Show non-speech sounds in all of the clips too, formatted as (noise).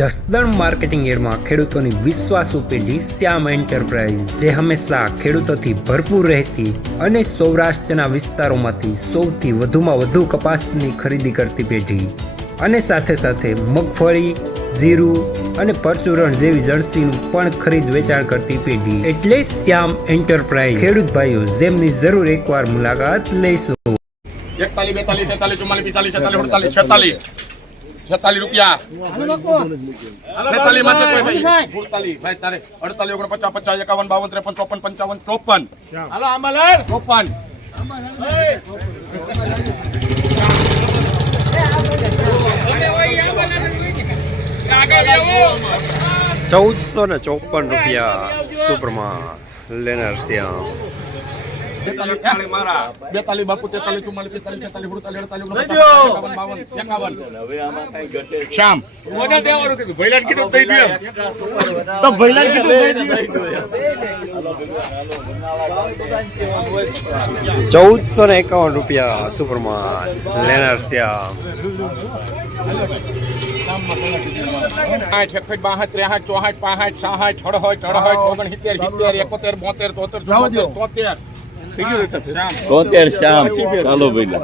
Jasdan marketing એડમાં ખેડૂતોની વિશ્વાસુ પેઢી શ્યામ એન્ટરપ્રાઇઝ, જે હંમેશા ખેડૂતોથી ભરપૂર રહેતી અને સૌરાષ્ટ્રના વિસ્તારોમાંથી સૌથી વધુમાં વધુ કપાસની ખરીદી કરતી પેઢી. અને સાથે સાથે મગફળી, જીરું અને પરચુરણ જેવી જણસીનું પણ ખરીદ વેચાણ કરતી પેઢી. એટલે શ્યામ એન્ટરપ્રાઇઝ, ખેડૂત ભાઈઓ, જેમની જરૂર એકવાર મુલાકાત લઈશું. એકતાલીસ બેતાલીસ તેતાલીસ ચુમ્માલીસ, પિસ્તાલીસ, છેતાલીસ, અડતાલીસ, છેતાલીસ. છેતાલીસ રૂપિયા. છેતાલીસમાં કોઈ ભાઈ સુડતાલીસ ભાઈ તારે અડતાલીસ ઓગણ પચાસ પચાસ એકાવન બાવન ત્રેપન ચોપન પંચાવન ચોપન. હાલો આંબાલાલ ચોપન. ચૌદસો ને ચોપન રૂપિયા સુપરમાં લેનાર શ્યામ. બેતાલીસ બાપુ તેતાલીસ ચુમ્માલીસ પિસ્તાલીસ છેતાલીસ અડતાલીસ ઓગણ પચાસ એકાવન બાવન એકાવન. શ્યામ. તો ભૈલા ચૌદસો ને એકાવન રૂપિયા સુપરમાં લેનાર શ્યામ. ચોહાઠ ચોસઠ પાસઠ સાસઠ છડસઠ ચડસઠ ઓગણસિત્તેર સિત્તેર એકોતેર બોતેર તોતેર તોતેર. તોતેર શ્યામ. ચાલો ભાઈ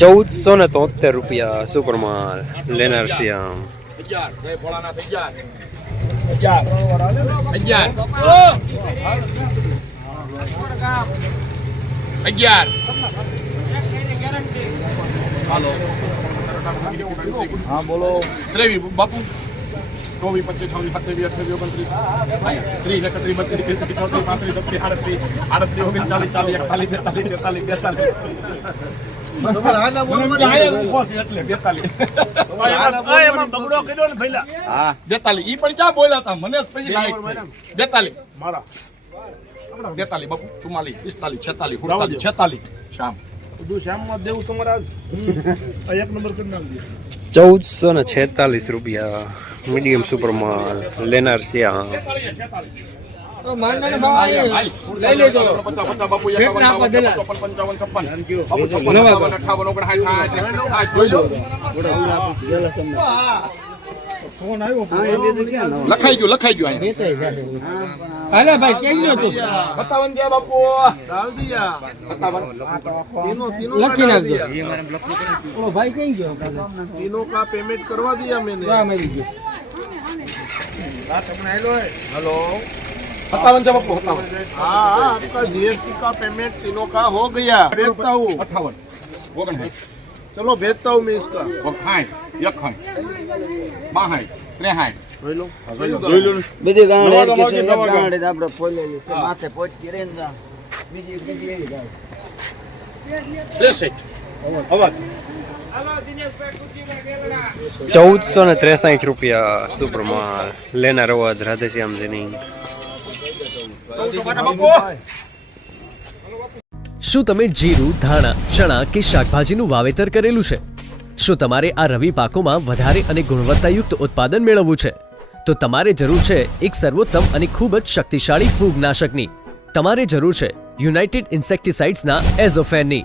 ચૌદસો ને તોતેર રૂપિયા સુપરમાલ લેનાર શ્યામ. અગિયાર હા બોલો. બાપુ ચોવીસ પચીસ છવ્વીસ સત્યાવીસ અઠ્યાવીસ ઓગણત્રીસ ત્રીસ એકત્રીસ બત્રીસ ત્રીસ ચોત્રીસ પાંત્રીસ છત્રીસ આડત્રીસ આડત્રીસ ઓગણચાલીસ ચાલીસ એકતાલીસ તેતાલીસ તેતાલીસ બેતાલીસ. બેતાલીસ. બેતાલીસ. ઈ પણ ક્યાં બોલ્યા હતા મને જ પછી લાઈટ થઈ. બેતાલીસ. મારા. બેતાલીસ બાપુ. ચુમ્માલીસ પિસ્તાલીસ છેતાલીસ સુડતાલીસ છેતાલીસ. શામ. (laughs) ચૌદસો ને છેતાલીસ રૂપિયા. મીડિયમ સુપરમાં લેનાર છે. આ લખાઈ ગયું લખાઈ ગયું અરે ભાઈ કેમ ગયો તું? બતાવન દે બાપુ. લખી નાખજો. ભાઈ કઈ ગયો? તીનો કા પેમેન્ટ કરવા દિયા મેને? જા મરી ગયો હેલો સત્તાવન છે બાપુ સત્તાવન हाँ हाँ, आपका जीएसटी का पेमेंट तीनों का हो गया भेजता हूँ અઠાવન ઓગણસાઠ चलो भेजता हूँ मैं इसका ઓગણસાઠ એકસાઠ બાસાઠ ત્રેસાઠ જોઈ લો જોઈ લો બધી ગાંડ નવા એમ કે છે, નવા એક ગાંડ જ આપણે ફોલેલી છે માથે પોચકી રહીને જા. બીજી બીજી એવી ગાંડ. ત્રેસઠ અવાજ ચૌદસો ને ત્રેસાઠ રૂપિયા સુપરમાં લેનાર અવાજ રાધેશ્યામ જેની. શું તમે જીરું, ધાણા, ચણા કે શાકભાજીનું વાવેતર કરેલું છે? શું તમારે આ રવિ પાકોમાં વધારે અને ગુણવત્તાયુક્ત ઉત્પાદન મેળવવું છે? તો તમારે જરૂર છે એક સર્વોત્તમ અને ખૂબ જ શક્તિશાળી ફૂગનાશકની. તમારે જરૂર છે યુનાઇટેડ ઇન્સેક્ટિસાઇડ્સના એઝોફેનની.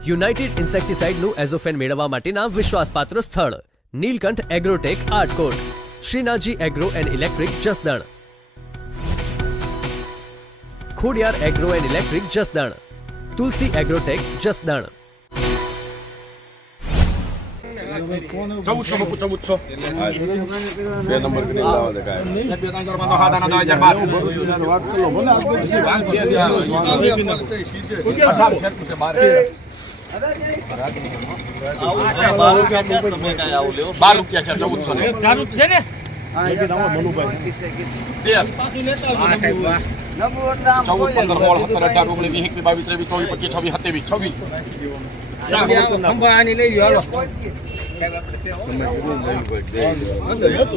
યુનાઇટેડ ઇન્સેક્ટિસાઇડનું એઝોફેન મેળવવા માટેના વિશ્વાસપાત્ર સ્થળ Nilkanth agrotech Atkot Shrinathji agro and electric Jasdan Khodiyar agro and electric Jasdan Tulsi agrotech Jasdan ચૌદસો બાપુ ચૌદસો બે નંબર કરી લાવો દે બાર છે રૂપિયા છે ચૌદસો ને છે છવ્વીસ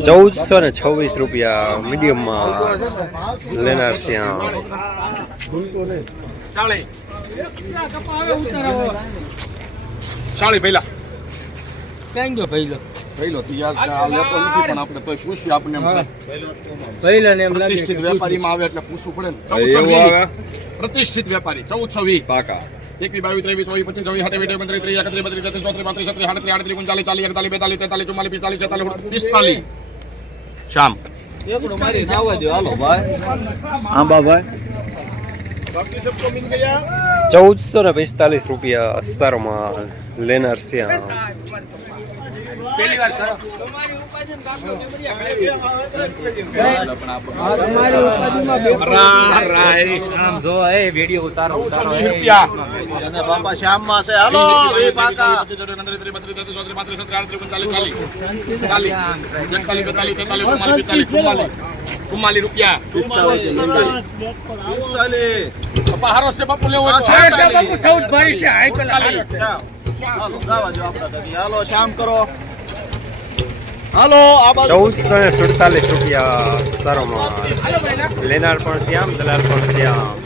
ચૌદસો ને છવ્વીસ રૂપિયા મીડિયમમાં લેનાર શ્યામ ચાલી. ચાલી પહેલા ક્યાં ગયો પહેલો પહેલો તૈયાર આ લેતો નથી પણ આપણે તોય પૂછ્યું આપણને પહેલો ને એમ લાગે પ્રતિષ્ઠિત વેપારીમાં આવે એટલે પૂછવું પડે ને. પ્રતિષ્ઠિત વેપારી ચૌદસો વીસ એકવી બાવીસ ત્રેવીસ ચોવીસ પચીસ ચોવીસ સત્યાવીસ અઠ્યાવીસ ત્રીસ એકત્રીસ બત્રીસ તેત્રીસ ચોત્રીસ પાંત્રીસ છત્રીસ આડત્રીસ આડત્રીસ ઓગણચાલીસ ચાલીસ એકતાલીસ બેતાલીસ તેતાલીસ ચુમ્માલીસ પિસ્તાલીસ છેતાલીસ પિસ્તાલીસ. શ્યામ. એકડું મારી નાવા દો હાલો ભાઈ. આંબા ભાઈ. ચૌદસો ને પિસ્તાલીસ રૂપિયા અસ્તારમાં લેનાર શ્યામ આમ જો એ વિડિયો ઉતારો ઉતારો. રૂપિયા. અને બાપા શ્યામમાં છે. હાલો વે પાકા. ચુમ્માલીસ રૂપિયા. પપ્પા હારો છે બાપુ લેવો હોય તો. હા, એટલે બાપુ ચૌદ ભાઈ છે. હાઈ કલા હાલો જવા જો આપણા. હાલો શ્યામ કરો. ચૌદસો ને સુડતાલીસ રૂપિયા સારોમાં. લેનાર પણ શ્યામ દલાલ પણ શ્યામ.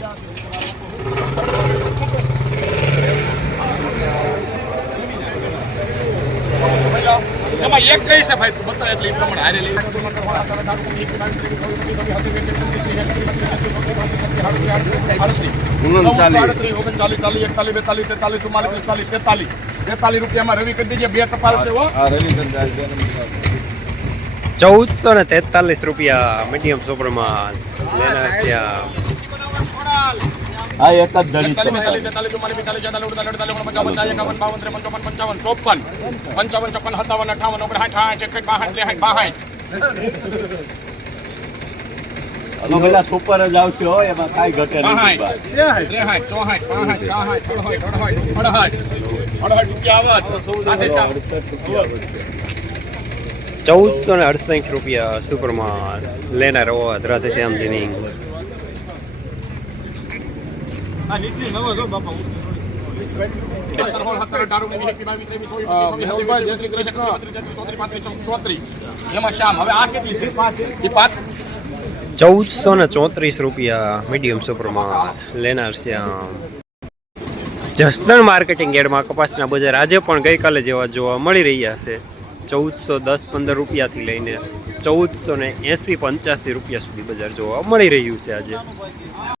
એમાં એક કઈ છે ભાઈ? તું બતા એટલે એ પ્રમાણે હારે લઈ ચૌદસો ને તેતાલીસ રૂપિયા મીડિયમ સોપરમાં લેનાર શ્યામ આ. એક જ ધરી પંચાવન ચોપન. સત્તાવન અઠાવન ઓગણસાઠ સાઠ એકસઠ બાસઠ ત્રેસઠ બાસઠ. પેલા સુપર જ આવશે હો એમાં કાંઈ ઘટે નહીં ચૌદસો ને અડસઠ રૂપિયા સુપરમાં લેનાર હોવા રાધેશ્યામજીની એમાં શ્યામ હવે આ કેટલી છે પાંચ ચૌદસો ને ચોત્રીસ રૂપિયા મીડિયમ સુપરમાં લેનાર છે જસદણ માર્કેટિંગ યાર્ડમાં કપાસના બજાર આજે પણ ગઈકાલે જેવા જોવા મળી રહ્યા છે. ચૌદસો દસ પંદર રૂપિયાથી લઈને ચૌદસો ને એંસી પંચ્યાસી રૂપિયા સુધી બજાર જોવા મળી રહ્યું છે આજે.